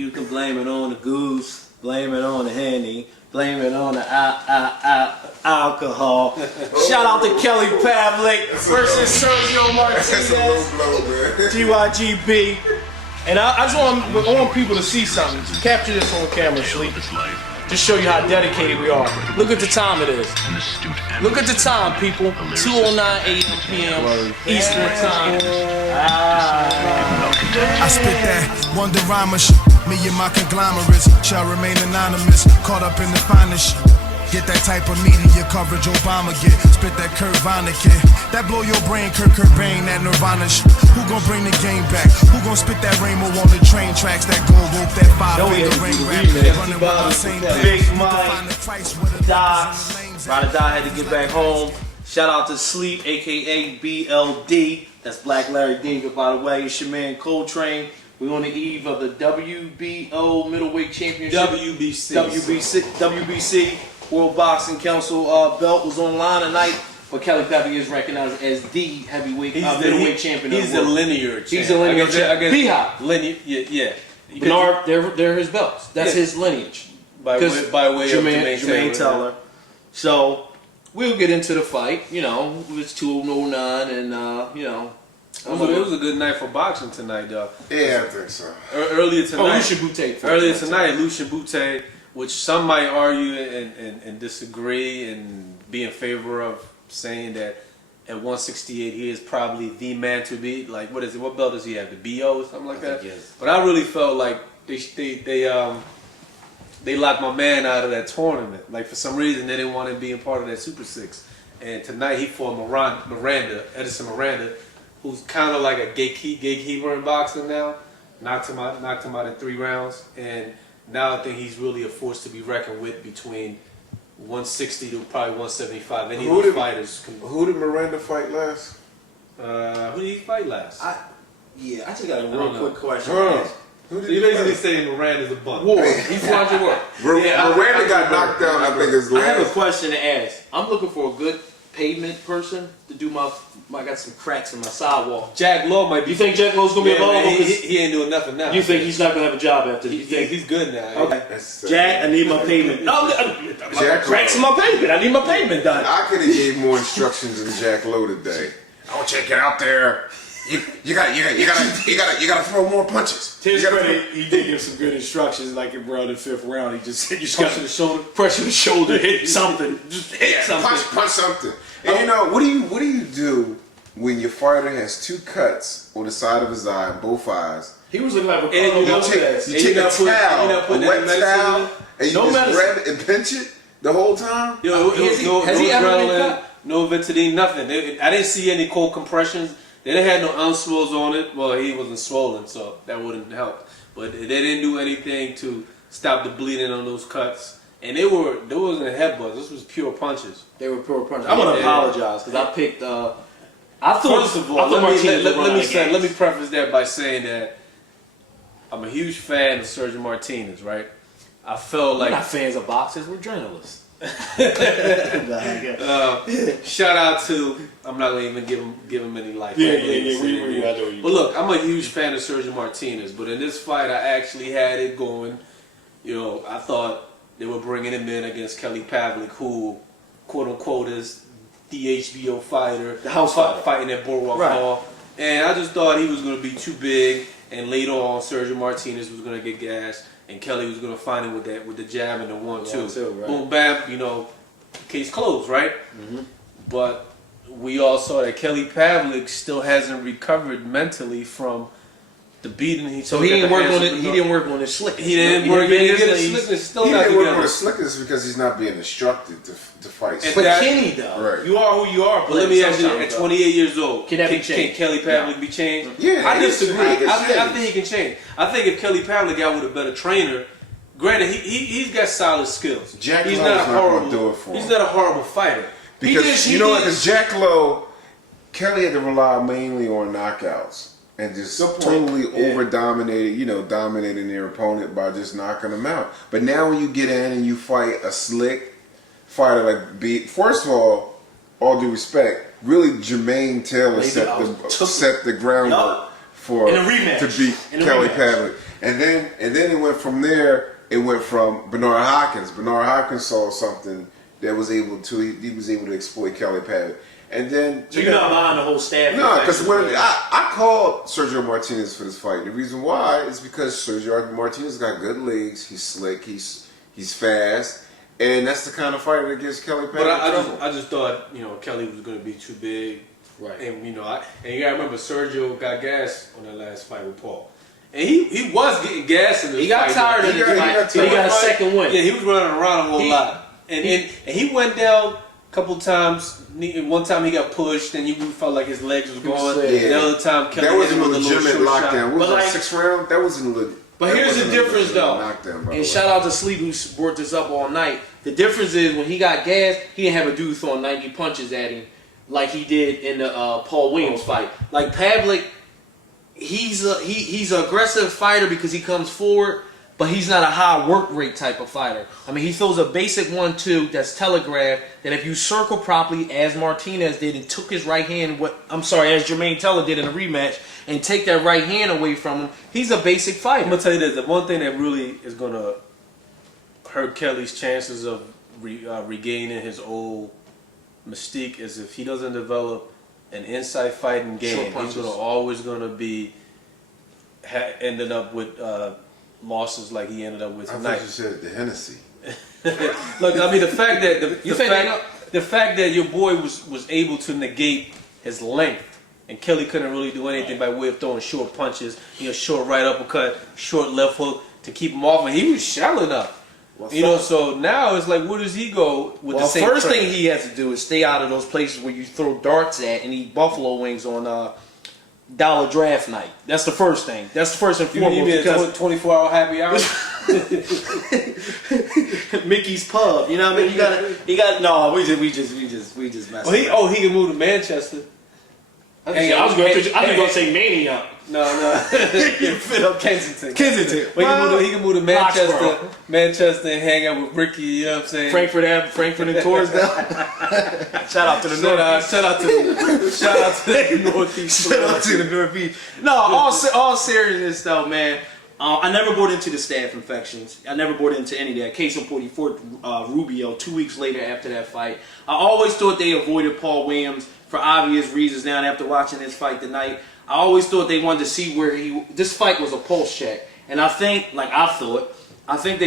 You can blame it on the goose, blame it on the Henny, blame it on the alcohol. Shout out to Kelly Pavlik versus Sergio Martinez, GYGB. And I just want people to see something. Capture this on camera, Sleep. Just show you how dedicated we are. Look at the time it is. Look at the time, people. 2:09 a.m. p.m. Eastern time. I spit that Wonderama shit. Me and my conglomerates shall remain anonymous. Caught up in the finest shit. Get that type of media coverage Obama get. Spit that Kurt Vonnegut. That blow your brain, Kurt Cobain, that Nirvana shit. Who gon' bring the game back? Who gon' spit that rainbow on the train tracks? That gold rope, that five-finger ring rap. Running with the same Big Mike, Docs. Ride or Die had to get back home. Shout out to Sleep, aka BLD. That's Black Larry Dinga, by the way. It's your man Coltrane. We're on the eve of the WBO Middleweight Championship. WBC World Boxing Council belt was on the line tonight. But Kelly Pavlik is recognized as the heavyweight middleweight champion. He's the linear champ. He's the linear champ. P-Hop. Linear, yeah. Bernard, they're his belts. That's his lineage. By way of Jermaine Teller. So we'll get into the fight. You know, it's 2:09, and you know. It was a good night for boxing tonight, though. Yeah, I think so. Earlier tonight, Lucian Bute, which some might argue and disagree and be in favor of, saying that at 168 he is probably the man to beat. Like, what is it? What belt does he have? The BO or something like that? Yes. But I really felt like they locked my man out of that tournament. Like, for some reason they didn't want him being part of that Super Six. And tonight he fought Edison Miranda, who's kind of like a gatekeeper in boxing now. Knocked him out in 3 rounds, and now I think he's really a force to be reckoned with between 160 to probably 175. Any of the fighters. Who did Miranda fight last? Who did he fight last? I just got a real quick question. So you basically saying Miranda's a bump. He's watching work. Miranda got knocked down, I think, his last. I have a question to ask. I'm looking for a good pavement person to do I got some cracks in my sidewalk. Jack Lowe might be. You think Jack Lowe's gonna be available? He ain't doing nothing now. You think he's not gonna have a job after this? You think he's good now? Okay. Jack, I need my pavement. Jack cracks in my pavement. I need my pavement done. I could have gave more instructions than Jack Lowe today. I want you to get out there. You gotta throw more punches. To his credit, he did give some good instructions. Like in around the 5th round, he just said, "You just got pressure the shoulder, hit something, just hit something, punch something." And you know, what do you do when your fighter has 2 cuts on the side of his eye, both eyes? He was looking like a you take a towel, a wet towel, and you just grab it and pinch it the whole time? Yo, has he ever been cut? No Ventadine, nothing. I didn't see any cold compressions. They didn't have no unswells on it. Well, he wasn't swollen, so that wouldn't help. But they didn't do anything to stop the bleeding on those cuts. And there wasn't headbutts. This was pure punches. They were pure punches. I'm gonna apologize because I picked. First of all, let me preface that by saying that I'm a huge fan of Sergio Martinez. Right? I felt like we're not fans of boxers. We're journalists. Shout out to, I'm not gonna even give him any life. But look, I'm a huge fan of Sergio Martinez, but in this fight I actually had it going. You know, I thought they were bringing him in against Kelly Pavlik, who, quote unquote, is the HBO fighter, the house fighting at Boardwalk Hall, and I just thought he was going to be too big, and later on Sergio Martinez was going to get gassed. And Kelly was gonna find him with the jab and the 1-2. Right. Boom, bam, you know, case closed, right? But we all saw that Kelly Pavlik still hasn't recovered mentally from the beating he took. So he didn't work on it. He didn't work on his slickness. He didn't work on his slickness. Still not didn't work on his slickness because he's not being instructed to fight. But can he though? Right. You are who you are. But let me ask you: at 28 years old, can Kelly Pavlik be changed? Yeah, I disagree. I think he can change. I think if Kelly Pavlik got with a better trainer, granted he's got solid skills. He's not going to do it for him. He's not a horrible fighter. Because you know what? Because Jack Lowe, Kelly had to rely mainly on knockouts. And just totally over-dominated, dominating their opponent by just knocking them out. But now when you get in and you fight a slick fighter like first of all due respect, really Jermaine Taylor set the groundwork to beat Kelly Pavlik. And then it went from there. It went from Bernard Hopkins. Bernard Hopkins saw something that was able to. He was able to exploit Kelly Pavlik. And then So you're not buying the whole staff? no, because when I called Sergio Martinez for this fight, the reason why is because Sergio Martinez got good legs. He's slick. He's fast, and that's the kind of fighter that gives Kelly Pavlik. But I just thought Kelly was going to be too big, Right. And you gotta remember Sergio got gas on that last fight with Paul, and he was getting gas in this He got fight. tired of the fight, but he got a second win. Yeah, he was running around a whole lot, and he went down a couple times. One time he got pushed, and you felt like his legs was going. Yeah. The other time Kelly that was hit a him with a little legitimate short lockdown. shot. What was But that, like- 6th round? That wasn't legit. But here's the difference, though. Knockdown, by the And way. shout out to Sleep who brought this up all night. The difference is when he got gas, he didn't have a dude throwing 90 punches at him like he did in the Paul Williams fight. Like Pavlik, he's an aggressive fighter because he comes forward, but he's not a high work rate type of fighter. I mean, he throws a basic 1-2 that's telegraphed that if you circle properly, as Martinez did, and took his right hand, as Jermaine Teller did in a rematch, and take that right hand away from him, he's a basic fighter. I'm gonna tell you this: the one thing that really is gonna hurt Kelly's chances of regaining his old mystique is if he doesn't develop an inside fighting game. He's always gonna be ending up with losses like he ended up with I tonight. thought you said the Hennessy. Look, I mean the fact that the fact that your boy was able to negate his length. And Kelly couldn't really do anything by way of throwing short punches, short right uppercut, short left hook to keep him off, and he was shelling up. So now it's like, where does he go with the same first trend? thing he has to do is stay out of those places where you throw darts at and eat buffalo wings on dollar draft night. That's the first thing. That's the first and You foremost. mean a 24-hour happy hour? Mickey's Pub. You know what I mean? You got. No, we just messed. He can move to Manchester. I was going to say Mania. No. You fit up Kensington. Well, he can move to Manchester, Foxborough. Manchester, and hang out with Ricky. You know what I'm saying? Frankfurt and Torresdale. Shout out to the Northeast. Shout out to the Northeast. Shout out to the Northeast. No, all seriousness though, man. I never bought into the staph infections. I never bought into any of that. Case in point, he fought Rubio 2 weeks later after that fight. I always thought they avoided Paul Williams for obvious reasons now, and after watching this fight tonight. I always thought they wanted to see where this fight was a pulse check. And I think they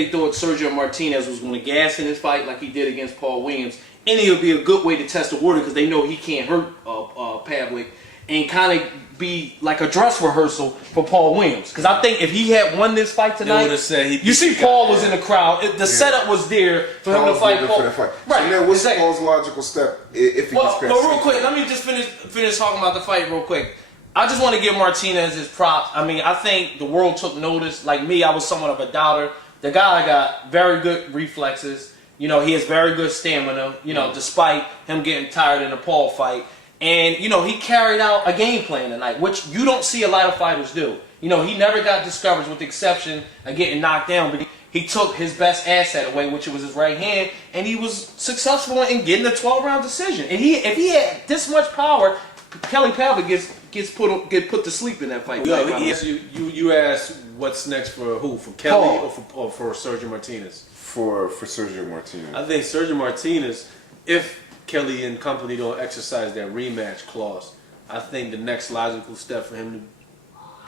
thought Sergio Martinez was going to gas in this fight like he did against Paul Williams. And it would be a good way to test the water because they know he can't hurt Pavlik. And kind of be like a dress rehearsal for Paul Williams. Because I think if he had won this fight tonight, you see Paul was in the crowd. The setup was there for him to fight Paul. Right. Right. So now what's Paul's logical step if he gets past real quick, let me just finish talking about the fight real quick. I just want to give Martinez his props. I mean, I think the world took notice. Like me, I was somewhat of a doubter. The guy got very good reflexes. He has very good stamina, despite him getting tired in the Paul fight. And, he carried out a game plan tonight, which you don't see a lot of fighters do. He never got discouraged with the exception of getting knocked down, but he took his best asset away, which was his right hand, and he was successful in getting a 12-round decision. And if he had this much power, Kelly Pavlik gets put to sleep in that fight. You asked what's next for who? For Kelly or for Sergio Martinez? For Sergio Martinez. I think Sergio Martinez, if Kelly and company don't exercise that rematch clause, I think the next logical step for him to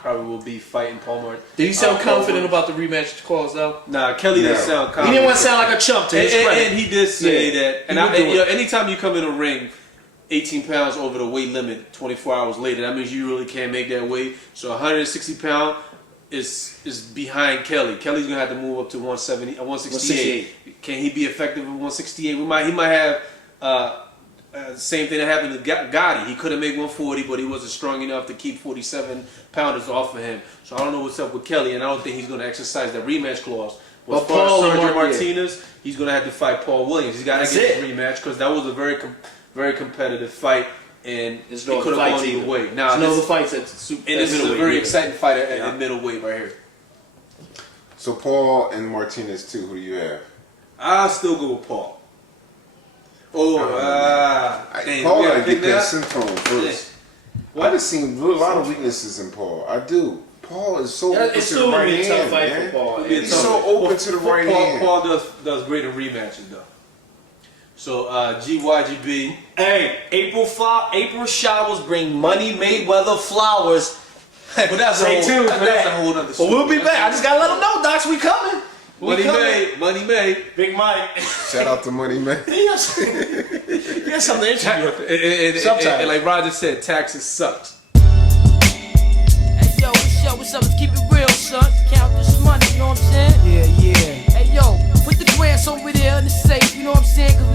probably will be fighting Paul Martin. Did he sound confident about the rematch clause though? Nah, Kelly didn't sound confident. He didn't want to sound like a chump to his credit. And he did say that. And anytime you come in a ring 18 pounds over the weight limit 24 hours later, that means you really can't make that weight. So 160 pound is behind Kelly. Kelly's gonna have to move up to 168. Can he be effective at 168? He might have same thing that happened to Gotti. He couldn't make 140, but he wasn't strong enough to keep 47 pounders off of him. So I don't know what's up with Kelly, and I don't think he's going to exercise that rematch clause. But Paul Sergio Martinez, he's going to have to fight Paul Williams. He's got to get his rematch because that was a very competitive fight, and it could have gone either way. Now, the fights at super. And this is a very exciting fight at middleweight right here. So Paul and Martinez too. Who do you have? I'll still go with Paul. Paul got to get that symptom first. Well, I just seen a lot of weaknesses in Paul. I do. Paul is so open It's to the still gonna right be a tough hand, fight man. for Paul. He's so open to the right hand. Paul does great in rematches though. So GYGB. Hey, April showers bring money, Mayweather flowers. But that's Stay a whole, tuned for that's that. a whole other But story. we'll be back. I just gotta let them know, Docs, we coming. Money made, money made. Big Mike. Shout out to Money Man. He has something to interview. Sometimes. And like Roger said, taxes sucks. Hey yo, what's up? Let's keep it real, son. Count this money, you know what I'm saying? Yeah, yeah. Hey yo, put the grants over there in the safe, you know what I'm saying? 'Cause